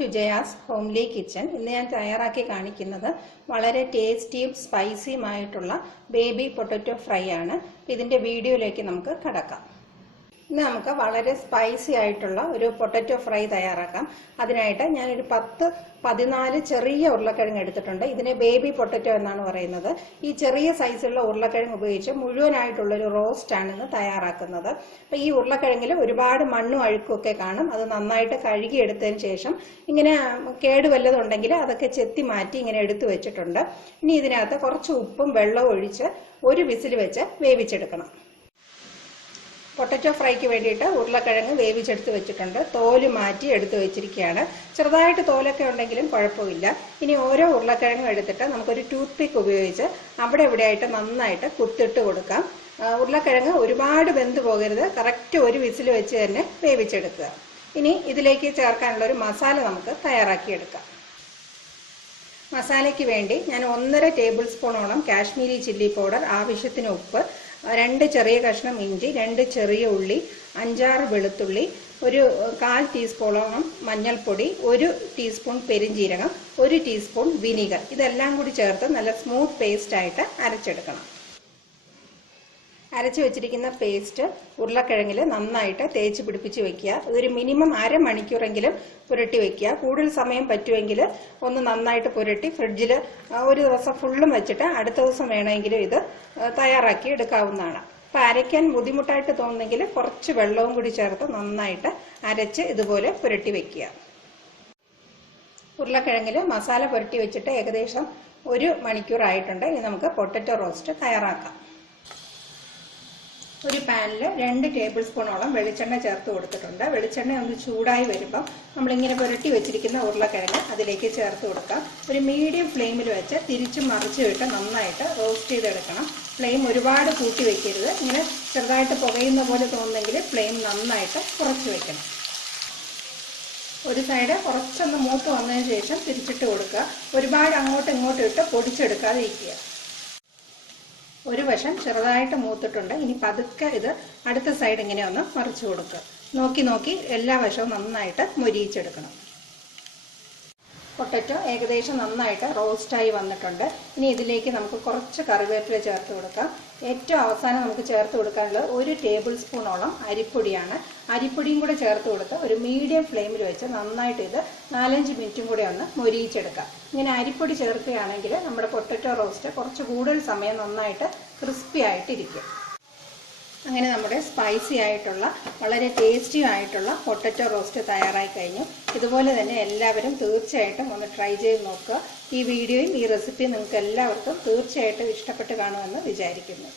To Jaya's homely kitchen. ഇന്ന് ഞാൻ തയ്യാറാക്കി കാണിക്കുന്നത് വളരെ ടേസ്റ്റിയും സ്പൈസിയുമായിട്ടുള്ള ബേബി പൊട്ടറ്റോ ഫ്രൈ ആണ്. ഇതിൻ്റെ വീഡിയോയിലേക്ക് നമുക്ക് കടക്കാം. ഇന്ന് നമുക്ക് വളരെ സ്പൈസി ആയിട്ടുള്ള ഒരു പൊട്ടറ്റോ ഫ്രൈ തയ്യാറാക്കാം. അതിനായിട്ട് ഞാനൊരു 10-14 ചെറിയ ഉരുളക്കിഴങ്ങ് എടുത്തിട്ടുണ്ട്. ഇതിനെ ബേബി പൊട്ടറ്റോ എന്നാണ് പറയുന്നത്. ഈ ചെറിയ സൈസുള്ള ഉരുളക്കിഴങ്ങ് ഉപയോഗിച്ച് മുഴുവനായിട്ടുള്ളൊരു റോസ്റ്റാണ് ഇന്ന് തയ്യാറാക്കുന്നത്. അപ്പോൾ ഈ ഉരുളക്കിഴങ്ങിൽ ഒരുപാട് മണ്ണും അഴുക്കും ഒക്കെ കാണും. അത് നന്നായിട്ട് കഴുകിയെടുത്തതിന് ശേഷം ഇങ്ങനെ കേടുവല്ലതുണ്ടെങ്കിൽ അതൊക്കെ ചെത്തി മാറ്റി ഇങ്ങനെ എടുത്തു വെച്ചിട്ടുണ്ട്. ഇനി ഇതിനകത്ത് കുറച്ച് ഉപ്പും വെള്ളവും ഒഴിച്ച് ഒരു വിസിൽ വെച്ച് വേവിച്ചെടുക്കണം. പൊട്ടറ്റോ ഫ്രൈക്ക് വേണ്ടിയിട്ട് ഉരുളക്കിഴങ്ങ് വേവിച്ചെടുത്ത് വെച്ചിട്ടുണ്ട്. തോല് മാറ്റി എടുത്ത് വെച്ചിരിക്കുകയാണ്. ചെറുതായിട്ട് തോലൊക്കെ ഉണ്ടെങ്കിലും കുഴപ്പമില്ല. ഇനി ഓരോ ഉരുളക്കിഴങ്ങും എടുത്തിട്ട് നമുക്കൊരു ടൂത്ത് പിക്ക് ഉപയോഗിച്ച് അവിടെ ഇവിടെയായിട്ട് നന്നായിട്ട് കുത്തിട്ട് കൊടുക്കാം. ഉരുളക്കിഴങ്ങ് ഒരുപാട് വെന്ത് പോകരുത്. കറക്റ്റ് ഒരു വിസിൽ വെച്ച് തന്നെ വേവിച്ചെടുക്കുക. ഇനി ഇതിലേക്ക് ചേർക്കാനുള്ള ഒരു മസാല നമുക്ക് തയ്യാറാക്കിയെടുക്കാം. മസാലയ്ക്ക് വേണ്ടി ഞാൻ 1.5 ടേബിൾ സ്പൂണോളം കാശ്മീരി ചില്ലി പൗഡർ, ആവശ്യത്തിന് ഉപ്പ്, 2 ചെറിയ കഷ്ണം ഇഞ്ചി, 2 ചെറിയ ഉള്ളി, 5-6 വെളുത്തുള്ളി, ഒരു 1/4 ടീസ്പൂണോളം മഞ്ഞൾപ്പൊടി, 1 ടീസ്പൂൺ പെരിഞ്ജീരകം, 1 ടീസ്പൂൺ വിനീഗർ, ഇതെല്ലാം കൂടി ചേർത്ത് നല്ല സ്മൂത്ത് പേസ്റ്റ് ആയിട്ട് അരച്ചെടുക്കണം. അരച്ചു വെച്ചിരിക്കുന്ന പേസ്റ്റ് ഉരുളക്കിഴങ്ങിൽ നന്നായിട്ട് തേച്ച് പിടിപ്പിച്ച് വെക്കുക. ഇതൊരു മിനിമം അരമണിക്കൂറെങ്കിലും പുരട്ടി വെക്കുക. കൂടുതൽ സമയം പറ്റുമെങ്കിൽ ഒന്ന് നന്നായിട്ട് പുരട്ടി ഫ്രിഡ്ജിൽ ഒരു ദിവസം ഫുള്ളും വെച്ചിട്ട് അടുത്ത ദിവസം വേണമെങ്കിലും ഇത് തയ്യാറാക്കി എടുക്കാവുന്നതാണ്. അപ്പോൾ അരയ്ക്കാൻ ബുദ്ധിമുട്ടായിട്ട് തോന്നുന്നെങ്കിൽ കുറച്ച് വെള്ളവും കൂടി ചേർത്ത് നന്നായിട്ട് അരച്ച് ഇതുപോലെ പുരട്ടി വെക്കുക. ഉരുളക്കിഴങ്ങിൽ മസാല പുരട്ടി വെച്ചിട്ട് ഏകദേശം 1 മണിക്കൂറായിട്ടുണ്ട്. ഇനി നമുക്ക് പൊട്ടറ്റോ റോസ്റ്റ് തയ്യാറാക്കാം. ഒരു പാനിൽ 2 ടേബിൾ സ്പൂണോളം വെളിച്ചെണ്ണ ചേർത്ത് കൊടുത്തിട്ടുണ്ട്. വെളിച്ചെണ്ണ ഒന്ന് ചൂടായി വരുമ്പം നമ്മളിങ്ങനെ പുരട്ടി വെച്ചിരിക്കുന്ന ഉരുളക്കിഴങ്ങ് അതിലേക്ക് ചേർത്ത് കൊടുക്കാം. ഒരു മീഡിയം ഫ്ലെയിമിൽ വെച്ച് തിരിച്ചും മറിച്ചും ഇട്ട് നന്നായിട്ട് റോസ്റ്റ് ചെയ്തെടുക്കണം. ഫ്ലെയിം ഒരുപാട് കൂട്ടി വെക്കരുത്. ഇങ്ങനെ ചെറുതായിട്ട് പുകയുന്ന പോലെ തോന്നുന്നെങ്കിൽ ഫ്ലെയിം നന്നായിട്ട് കുറച്ച് വെക്കണം. ഒരു സൈഡ് കുറച്ചൊന്ന് മൂത്ത് വന്നതിന് ശേഷം തിരിച്ചിട്ട് കൊടുക്കുക. ഒരുപാട് അങ്ങോട്ടും ഇങ്ങോട്ടും ഇട്ട് പൊടിച്ചെടുക്കാതെ ഇരിക്കുക. ഒരു വശം ചെറുതായിട്ട് മൂത്തിട്ടുണ്ട്. ഇനി പതുക്കെ ഇത് അടുത്ത സൈഡ് ഇങ്ങനെ ഒന്ന് മറിച്ചു കൊടുക്കുക. നോക്കി എല്ലാ വശവും നന്നായിട്ട് മൊരിയിച്ചെടുക്കണം. പൊട്ടറ്റോ ഏകദേശം നന്നായിട്ട് റോസ്റ്റായി വന്നിട്ടുണ്ട്. ഇനി ഇതിലേക്ക് നമുക്ക് കുറച്ച് കറിവേപ്പില ചേർത്ത് കൊടുക്കാം. ഏറ്റവും അവസാനം നമുക്ക് ചേർത്ത് കൊടുക്കാനുള്ളത് 1 ടേബിൾ സ്പൂണോളം അരിപ്പൊടിയാണ്. അരിപ്പൊടിയും കൂടെ ചേർത്ത് കൊടുത്ത് ഒരു മീഡിയം ഫ്ലെയിമിൽ വെച്ച് നന്നായിട്ട് ഇത് 4-5 മിനിറ്റും കൂടെ ഒന്ന് മൊരിയിച്ചെടുക്കാം. ഇങ്ങനെ അരിപ്പൊടി ചേർക്കുകയാണെങ്കിൽ നമ്മുടെ പൊട്ടറ്റോ റോസ്റ്റ് കുറച്ച് കൂടുതൽ സമയം നന്നായിട്ട് ക്രിസ്പി ആയിട്ടിരിക്കും. അങ്ങനെ നമ്മുടെ സ്പൈസി ആയിട്ടുള്ള വളരെ ടേസ്റ്റി ആയിട്ടുള്ള പൊട്ടറ്റോ റോസ്റ്റ് തയ്യാറായി കഴിഞ്ഞു. ഇതുപോലെ തന്നെ എല്ലാവരും തീർച്ചയായിട്ടും ഒന്ന് ട്രൈ ചെയ്ത് നോക്കുക. ഈ വീഡിയോയും ഈ റെസിപ്പിയും നിങ്ങൾക്ക് എല്ലാവർക്കും തീർച്ചയായിട്ടും ഇഷ്ടപ്പെട്ട് കാണുമെന്ന് വിചാരിക്കുന്നു.